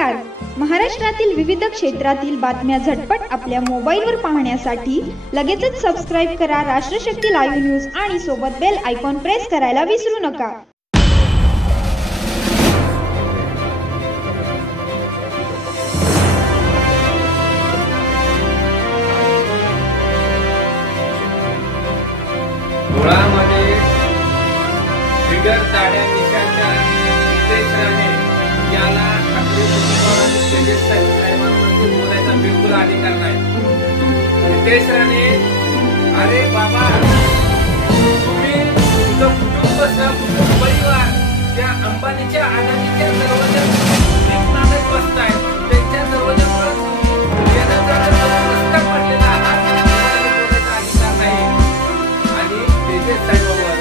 नमस्कार. महाराष्ट्रातील विविध क्षेत्रातील बातम्या झटपट आपल्या मोबाईलवर पाहण्यासाठी लगेचच सबस्क्राईब करा राष्ट्रशक्ती लाईव्ह न्यूज आणि सोबत बेल आयकॉन प्रेस करायला विसरू नका. मुळामध्ये बिगर दाड्या निशाच्या नितेश राणे याला ठाकरे कुटुंबावर आणि तेजस साहेबांवरती बोलायचा बिलकुल अधिकार नाही. नितेश राणे, अरे बाबा, तुम्ही तुझं कुटुंब कुटुंब परिवार त्या अंबानीच्या अदानीच्या दरवाज्यात एकनाथच बसताय. त्यांच्या दरवाज्यावर रस्ता पडलेला आहात, बोलायचा अधिकार नाही. आणि तेजस साहेबांवर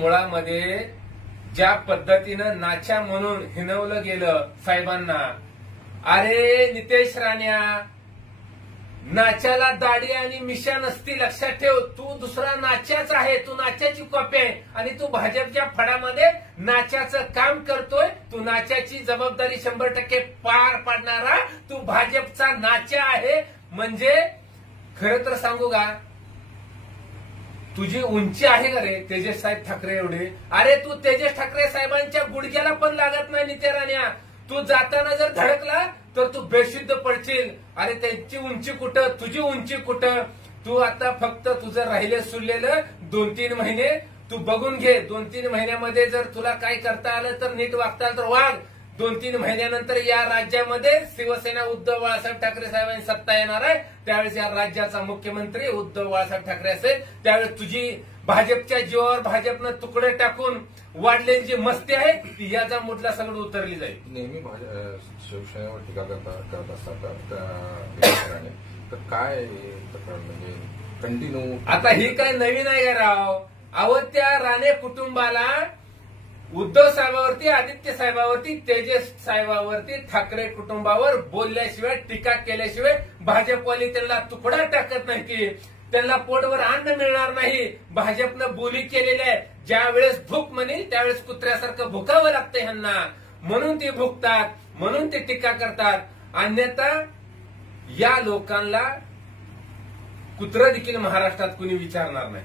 मुळामध्ये ज्या पद्धतीनं नाच्या म्हणून हिनवलं गेलं साहेबांना, अरे नितेश राण्या, नाच्याला दाढी आणि मिशा नसती, लक्षात ठेव. तू दुसरा नाच्याच आहे, तू नाच्याची कॉपी आहे आणि तू भाजपच्या फडामध्ये नाच्याचं काम करतोय. तू नाच्याची जबाबदारी 100% पार पाडणारा तू भाजपचा नाच्या आहे. म्हणजे खरं तर सांगू का, तुझी उंची आहे का रे तेजस साहेब ठाकरे एवढे? अरे तू तेजस ठाकरे साहेबांच्या गुडघ्याला पण लागत नाही नितेश राण्या. तू जाताना जर धडकला तर तू बेशुद्ध पडशील. अरे त्यांची उंची कुठं, तुझी उंची कुठं? तू आता फक्त तुझं राहिले सुरलेलं 2-3 महिने तू बघून घे. 2-3 महिन्यामध्ये जर तुला काय करता आलं तर नीट वागता आलं तर वाग. 2-3 महिन्यानंतर या राज्यामध्ये शिवसेना उद्धव बाळासाहेब ठाकरे साहेबांनी सत्ता येणार आहे. त्यावेळेस या राज्याचा मुख्यमंत्री उद्धव बाळासाहेब ठाकरे असेल. त्यावेळेस तुझी भाजपच्या जीवावर भाजपनं तुकडे टाकून वाढलेली जी मस्ती आहे याचा मुद्दा सगळं उतरली जाईल. नेहमी शिवसेनेवर टीका करत असतात तर काय म्हणजे कंटिन्यू. आता ही काय नवीन आहे का राव? अहो, त्या राणे कुटुंबाला उद्धव साहेबांवरती, आदित्य साहेबांवरती, तेजस साहेबांवरती, ठाकरे कुटुंबावर बोलल्याशिवाय, टीका केल्याशिवाय भाजपवाली त्यांना तुकडा टाकत नाही की त्यांना पोटवर अन्न मिळणार नाही. भाजपनं बोली केलेली आहे, ज्या वेळेस भूक म्हणेल त्यावेळेस कुत्र्यासारखं भुकावं लागतं ह्यांना, म्हणून ते भुकतात, म्हणून ते टीका करतात. अन्यथा या लोकांना कुत्रं देखील महाराष्ट्रात कुणी विचारणार नाही.